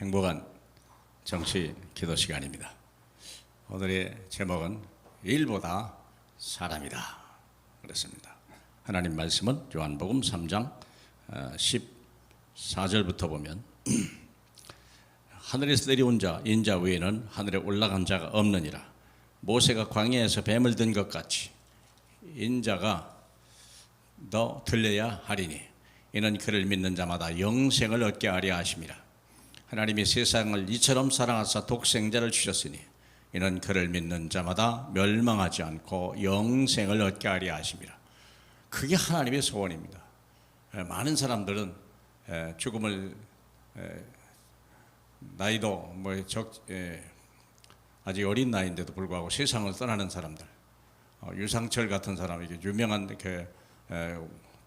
행복한 정치 기도 시간입니다. 오늘의 제목은 일보다 사람이다 그렇습니다. 하나님 말씀은 요한복음 3장 14절부터 보면 하늘에서 내려온 자 인자 외에는 하늘에 올라간 자가 없느니라. 모세가 광야에서 뱀을 든 것 같이 인자가 더 들려야 하리니 이는 그를 믿는 자마다 영생을 얻게 하려 하심이라. 하나님이 세상을 이처럼 사랑하사 독생자를 주셨으니 이는 그를 믿는 자마다 멸망하지 않고 영생을 얻게 하려 하심이라. 그게 하나님의 소원입니다. 많은 사람들은 죽음을 나이도 아직 어린 나이인데도 불구하고 세상을 떠나는 사람들, 유상철 같은 사람이 유명한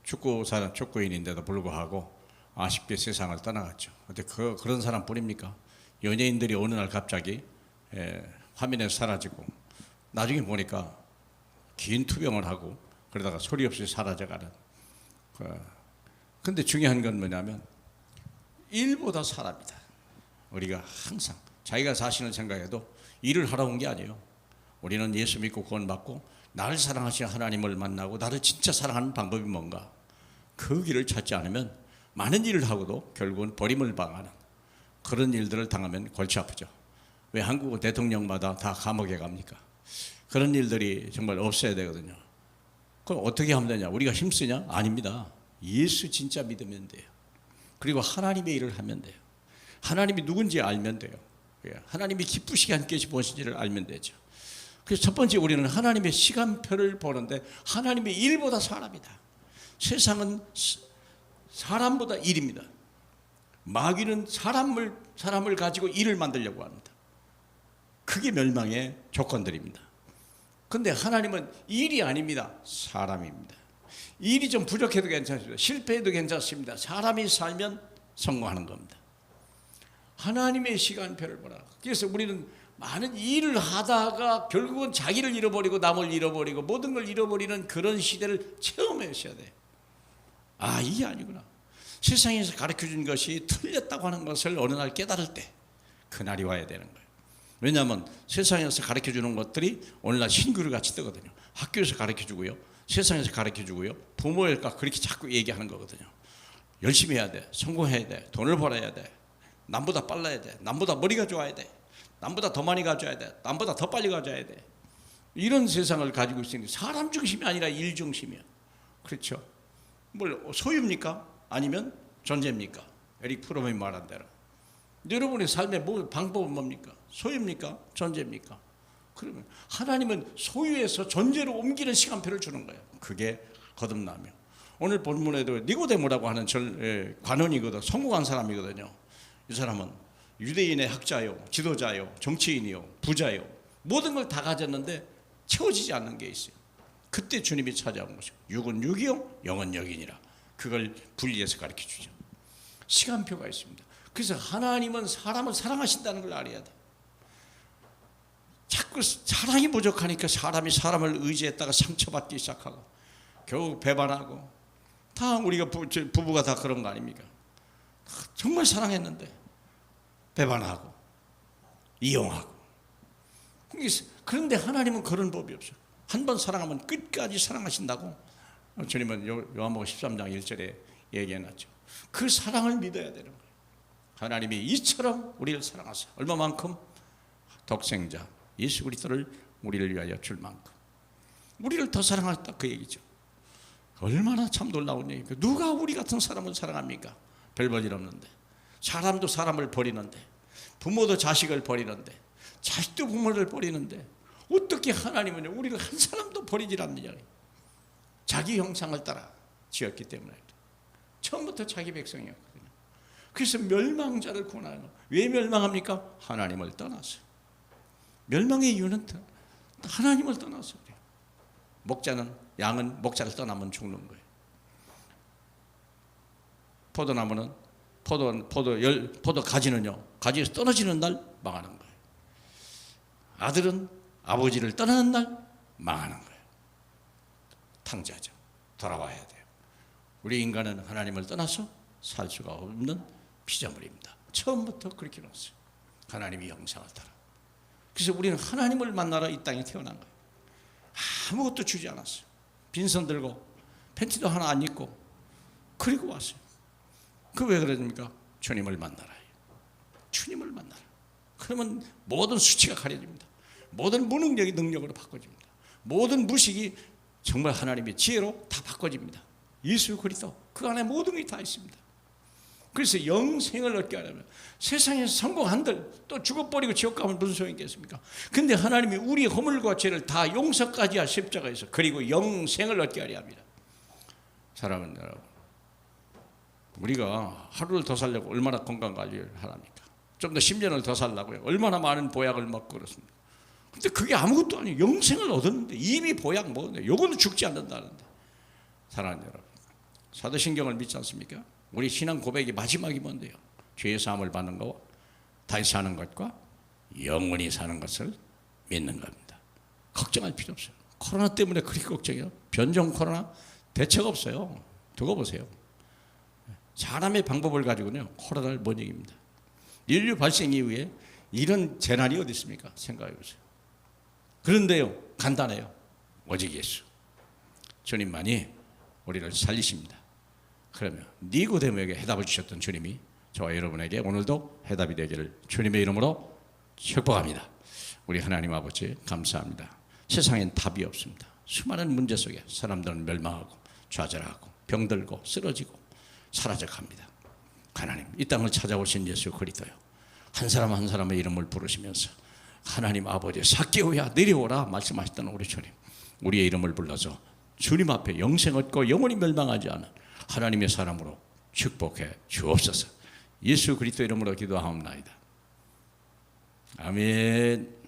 축구인인데도 불구하고 아쉽게 세상을 떠나갔죠. 근데 그런 사람뿐입니까? 연예인들이 어느 날 갑자기 화면에서 사라지고 나중에 보니까 긴 투병을 하고 그러다가 소리 없이 사라져가는. 근데 중요한 건 뭐냐면 일보다 사람이다. 우리가 항상 자기가 자신을 생각해도 일을 하러 온 게 아니에요. 우리는 예수 믿고 구원받고 나를 사랑하시는 하나님을 만나고 나를 진짜 사랑하는 방법이 뭔가, 그 길을 찾지 않으면 많은 일을 하고도 결국은 버림을 당하는 그런 일들을 당하면 골치 아프죠. 왜 한국 대통령마다 다 감옥에 갑니까? 그런 일들이 정말 없어야 되거든요. 그럼 어떻게 하면 되냐? 우리가 힘쓰냐? 아닙니다. 예수 진짜 믿으면 돼요. 그리고 하나님의 일을 하면 돼요. 하나님이 누군지 알면 돼요. 하나님이 기쁘시게 함께 보신지를 알면 되죠. 그래서 첫 번째 우리는 하나님의 시간표를 보는데 하나님의 일보다 사람이다. 세상은 사람보다 일입니다. 마귀는 사람을 가지고 일을 만들려고 합니다. 그게 멸망의 조건들입니다. 그런데 하나님은 일이 아닙니다. 사람입니다. 일이 좀 부족해도 괜찮습니다. 실패해도 괜찮습니다. 사람이 살면 성공하는 겁니다. 하나님의 시간표를 보라. 그래서 우리는 많은 일을 하다가 결국은 자기를 잃어버리고 남을 잃어버리고 모든 걸 잃어버리는 그런 시대를 체험하셔야 돼요. 아, 이게 아니구나. 세상에서 가르쳐준 것이 틀렸다고 하는 것을 어느 날 깨달을 때 그날이 와야 되는 거예요. 왜냐하면 세상에서 가르쳐주는 것들이 오늘날 신규를같이 뜨거든요. 학교에서 가르쳐주고요, 세상에서 가르쳐주고요, 부모가 그렇게 자꾸 얘기하는 거거든요. 열심히 해야 돼, 성공해야 돼, 돈을 벌어야 돼, 남보다 빨라야 돼, 남보다 머리가 좋아야 돼, 남보다 더 많이 가져야 돼, 남보다 더 빨리 가져야 돼. 이런 세상을 가지고 있으니 사람 중심이 아니라 일 중심이야. 그렇죠? 뭘 소유입니까? 아니면 존재입니까? 에릭 프롬이 말한 대로 여러분의 삶의 방법은 뭡니까? 소유입니까? 존재입니까? 그러면 하나님은 소유에서 존재로 옮기는 시간표를 주는 거예요. 그게 거듭나며, 오늘 본문에도 니고데모라고 하는 관원이거든, 성공한 사람이거든요. 이 사람은 유대인의 학자요, 지도자요, 정치인이요, 부자요, 모든 걸 다 가졌는데 채워지지 않는 게 있어요. 그때 주님이 찾아온 것이고, 육은 육이요 영은 영이니라. 그걸 분리해서 가르쳐 주죠. 시간표가 있습니다. 그래서 하나님은 사람을 사랑하신다는 걸 알아야 돼. 자꾸 사랑이 부족하니까 사람이 사람을 의지했다가 상처받기 시작하고 결국 배반하고, 다 우리가 부부가 다 그런 거 아닙니까? 정말 사랑했는데 배반하고 이용하고. 그런데 하나님은 그런 법이 없어요. 한 번 사랑하면 끝까지 사랑하신다고 주님은 요한복음 13장 1절에 얘기해놨죠. 그 사랑을 믿어야 되는 거예요. 하나님이 이처럼 우리를 사랑하사 얼마만큼? 독생자 예수 그리스도를 우리를 위하여 줄 만큼 우리를 더 사랑하셨다, 그 얘기죠. 얼마나 참 놀라운 얘기입니까? 누가 우리 같은 사람을 사랑합니까? 별 볼 일 없는데. 사람도 사람을 버리는데, 부모도 자식을 버리는데, 자식도 부모를 버리는데 어떻게 하나님은 우리를 한 사람도 버리질 않느냐. 자기 형상을 따라 지었기 때문에. 처음부터 자기 백성이었거든요. 그래서 멸망자를 구원하는 거예요. 왜 멸망합니까? 하나님을 떠나서. 멸망의 이유는 하나님을 떠나서 그래요. 양은 목자를 떠나면 죽는 거예요. 포도나무는 포도 가지는요, 가지에서 떨어지는 날 망하는 거예요. 아들은 아버지를 떠나는 날 망하는 거예요. 탕자죠. 돌아와야 돼요. 우리 인간은 하나님을 떠나서 살 수가 없는 피조물입니다. 처음부터 그렇게 놓았어요. 하나님의 형상을 따라. 그래서 우리는 하나님을 만나러 이 땅에 태어난 거예요. 아무것도 주지 않았어요. 빈손 들고 팬티도 하나 안 입고 그리고 왔어요. 그 왜 그러십니까? 주님을 만나라. 주님을 만나라. 그러면 모든 수치가 가려집니다. 모든 무능력이 능력으로 바꿔집니다. 모든 무식이 정말 하나님의 지혜로 다 바꿔집니다. 예수 그리스도 그 안에 모든 게 다 있습니다. 그래서 영생을 얻게 하려면 세상에서 성공한들 또 죽어버리고 지옥 가면 무슨 소용이 있겠습니까? 근데 하나님이 우리의 허물과 죄를 다 용서까지 할 십자가에서 그리고 영생을 얻게 하려 합니다. 사랑하는 여러분, 우리가 하루를 더 살려고 얼마나 건강관리를 하랍니까? 좀 더 10년을 더 살려고요. 얼마나 많은 보약을 먹고 그렇습니다. 근데 그게 아무것도 아니에요. 영생을 얻었는데 이미 보약 먹었는데 요거는 죽지 않는다는데. 사랑하는 여러분, 사도신경을 믿지 않습니까? 우리 신앙 고백의 마지막이 뭔데요? 죄의 사함을 받는 것과 다시 사는 것과 영원히 사는 것을 믿는 겁니다. 걱정할 필요 없어요. 코로나 때문에 그렇게 걱정해요. 변종 코로나 대책 없어요. 두고 보세요. 사람의 방법을 가지고는 코로나를 못 이깁니다. 인류 발생 이후에 이런 재난이 어디 있습니까? 생각해 보세요. 그런데요, 간단해요. 오직 예수. 주님만이 우리를 살리십니다. 그러면 니고데모에게 해답을 주셨던 주님이 저와 여러분에게 오늘도 해답이 되기를 주님의 이름으로 축복합니다. 우리 하나님 아버지 감사합니다. 세상엔 답이 없습니다. 수많은 문제 속에 사람들은 멸망하고 좌절하고 병들고 쓰러지고 사라져갑니다. 하나님, 이 땅을 찾아오신 예수 그리스도요, 한 사람 한 사람의 이름을 부르시면서 하나님 아버지 삭개오야 내려오라 말씀하셨던 우리 주님, 우리의 이름을 불러서 주님 앞에 영생 얻고 영원히 멸망하지 않은 하나님의 사람으로 축복해 주옵소서. 예수 그리스도 이름으로 기도하옵나이다. 아멘.